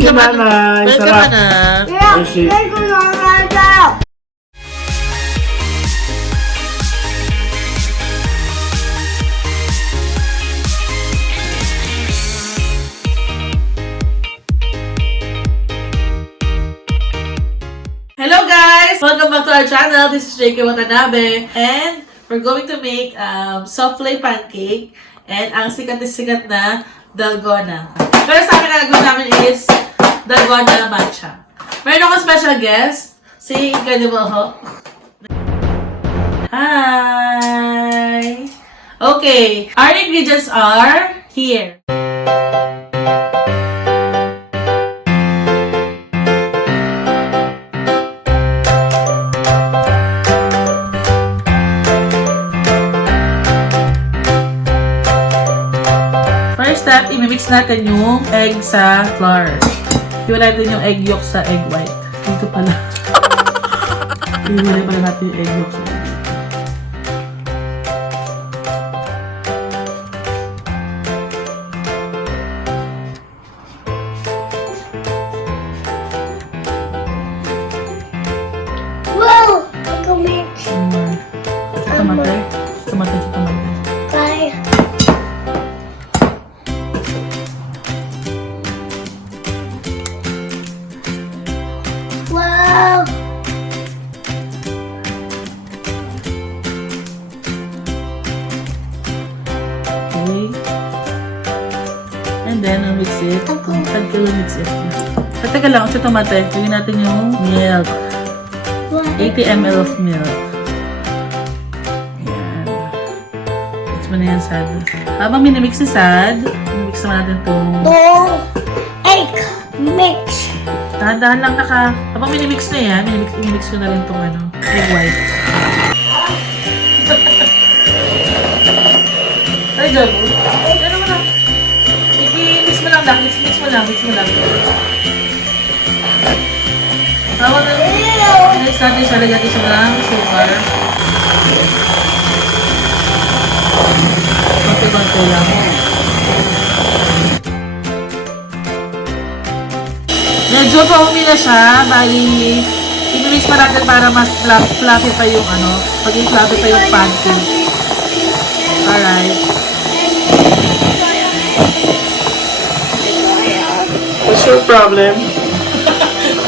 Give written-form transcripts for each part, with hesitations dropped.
Thank you, nanay. Welcome, Sarap. anak. Thank you, Mama. Hello guys! Welcome back to our channel. This is JK Watanabe. And we're going to make Souffle Pancake. And ang sikat na Dalgona. Pero sa amin ang gagawin namin is Dalgona Matcha. Meron akong special guest. Si Incredible Ho. Hi! Okay. Our ingredients are here. First step, imimix natin yung egg sa flour. Hiwalay natin yung egg yolk sa egg white. Dito pala. Hiwalay pala natin yung egg yolk sa egg white. Wow! Gagamit. Tomatay. Tomatay. Bye. Wow! Okay. And then, I'll mix it. Tag ko mix it. Teka lang, sa tomatay, lagyan natin yung milk. 80 ml of milk. Ayan. Mix mo na yan, Sad. Habang minimix si Sad, minimix naman natin itong... Egg mix. Dahan-dahan lang kaka. Habang minimix na yan, minimix ko na rin itong egg white. Ay, double. Ano mo na? I-mix mo lang. Mix mo lang. Tawag na. Next natin siya, lagyan natin siya ng sugar. Konti-konti lang. Medyo paumi na siya. Bali, i-mix pa natin para mas fluffy pa yung maging fluffy pa yung pancake. Alright. What's your problem?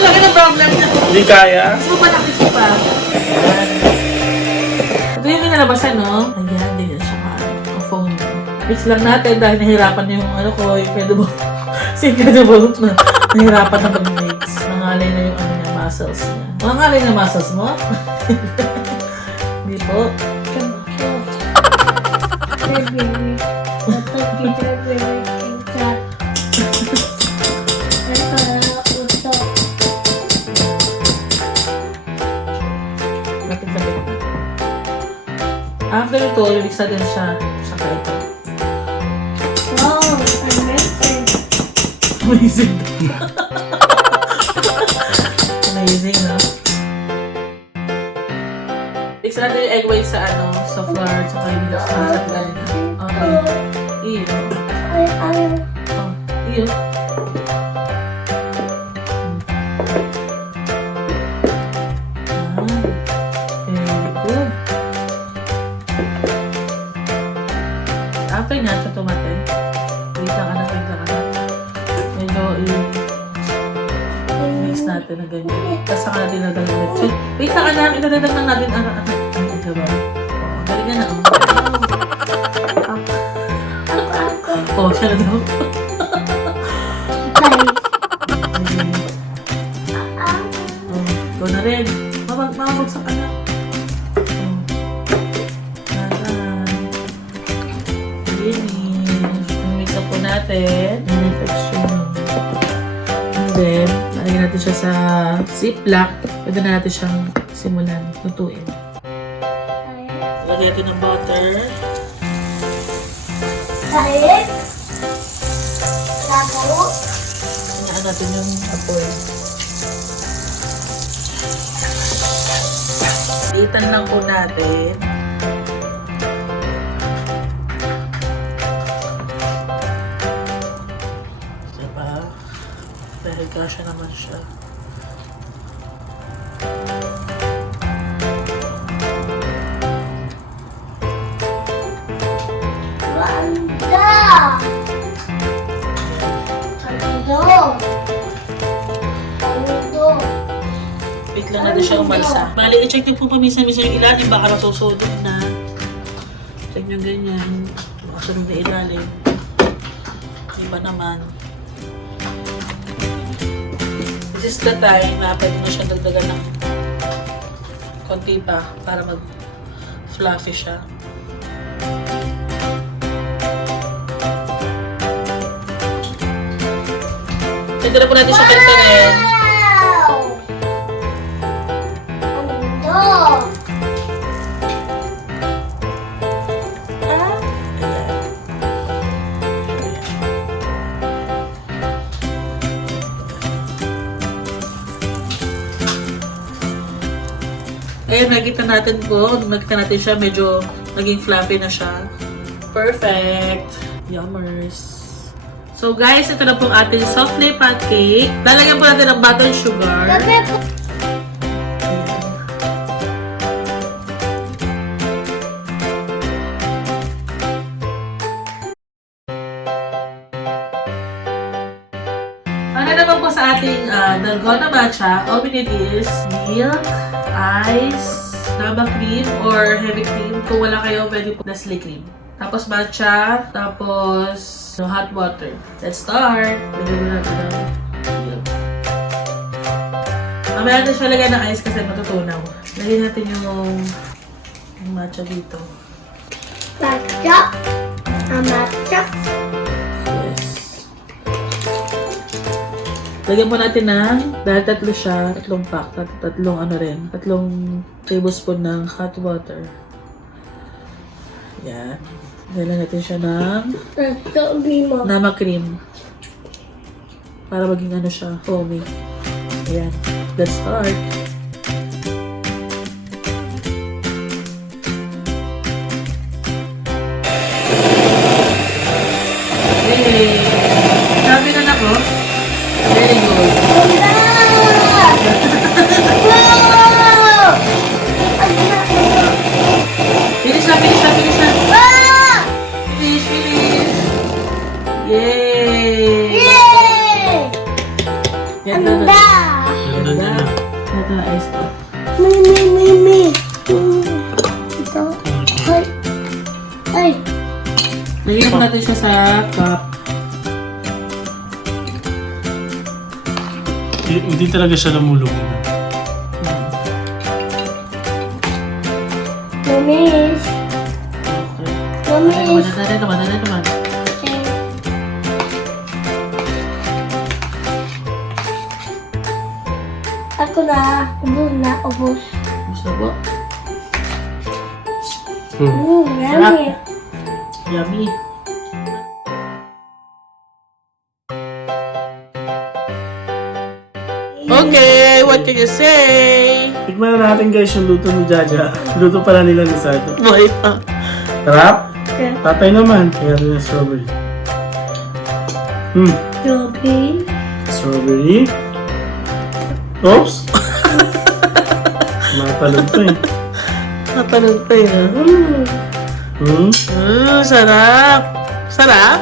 Wala ka na problem na. Hindi kaya? Gusto pa nakikita pa. Ito yung nalabasan, no? Ayan, ganyan siya ang phone. Mix lang natin dahil nahirapan yung yung incredible. Si incredible na nahirapan na mag-mix. Nangalay na yung muscles niya. Nangalay na muscles mo? Hindi po. After ito, i-mix natin siya sa kayo. Wow, amazing. Amazing. Amazing, no? Mix natin yung egg white sa sa flour, tsaka yung milk sa galing. Okay. Iyo. Iyo. Very good. After niya, sa tomatay. Wait lang, anak. Medyo i-mix natin na ganyan. Tapos saka natin nadagdag. Wait lang, anak. Idadagdag lang natin, anak. Ay, diba? Galing na. Siya na daw. Ikaw na rin. Mamabagsak ka na. Mix up po natin. And then, nalagyan natin siya sa ziplock. Pwede na natin siyang simulan lutuin. Lagyan natin ng butter. Kaya? Sabaw? Saan natin yung apoy. Itan lang po natin. Diba? Very Kasya naman siya. Ganda! Ano? Wait lang natin siya umalsa. Bali, i-check niyo po paminsan-minsan yung ilalim. Baka nasusudod na. Check niyo ganyan. Makasunod na ilalim. Iba naman. This is the time na pwede mo siya dagdagan ng konti pa para mag-fluffy siya. Pwede na po natin siya filterin. Ano? Ayan, nakita natin po. Nakita natin siya, medyo naging fluffy na siya. Perfect! Yummers! So guys, ito na po ating souffle pancake. Lalagyan po natin ng bottled sugar. Gabi po. Ano naman po sa ating Dalgona Matcha, all we need is milk, ice, lava cream, or heavy cream. Kung wala kayo, pwede po Nestle cream. Tapos matcha, tapos hot water. Let's start! Lagyan mo natin ng milk. Mamaya natin siya lagyan ng ice kasi matutunaw. Lagyan natin yung matcha dito. Matcha. Matcha. Yes. Lagyan po natin ng, dahil tatlo siya, tatlong pack, tatlong tablespoon ng hot water. Yan. Lagyan natin siya ng nama cream. Para maging ano siya, foamy. Ayan. Let's start. Hey! Sabi na na ko. Very good. Finish na, finish na, finish na. Finish, finish. Yay! Yan na. Ganda na. Ito na ice to. Me. Ito. Ay. Lagyan po natin siya sa cup. Hindi talaga siya namulong. Mamis. Okay. Mamis. Ano naman. Ako na. Ubus. Gusto po? Yummy. Yummy. Okay, what can you say? Tikman na natin guys yung luto ni Jaja. Luto pala nila ni Sato. Boy, Sarap? Yeah. Tatay naman. Kaya rin yung strawberry. Strawberry. Strawberry. Oops! Matalog to eh. natalog pa yun. Sarap. Sarap?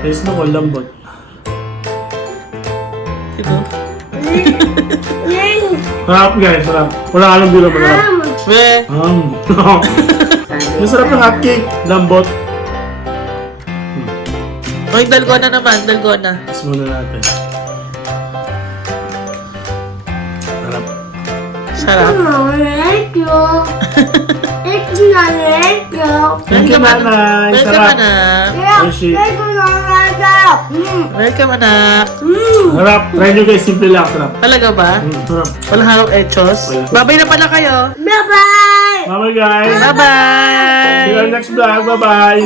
Taste mo ko lambot. Ito. Sarap guys, sarap. Wala ka lang biro masarap. We. Masarap yung hotcake. Lambot. May dalgona naman, dalgona. Tapos muna natin. Sarap. Sarap. Thank you, nanay. Welcome, Sarap. anak. Hershey. Welcome, anak. Sarap. Try nyo guys, simple lang. Sarap. Talaga ba? Sarap. Walang halong echos? Wala. Babay na pala kayo. Bye-bye! Bye-bye guys. Bye-bye. See you on next vlog. Bye-bye.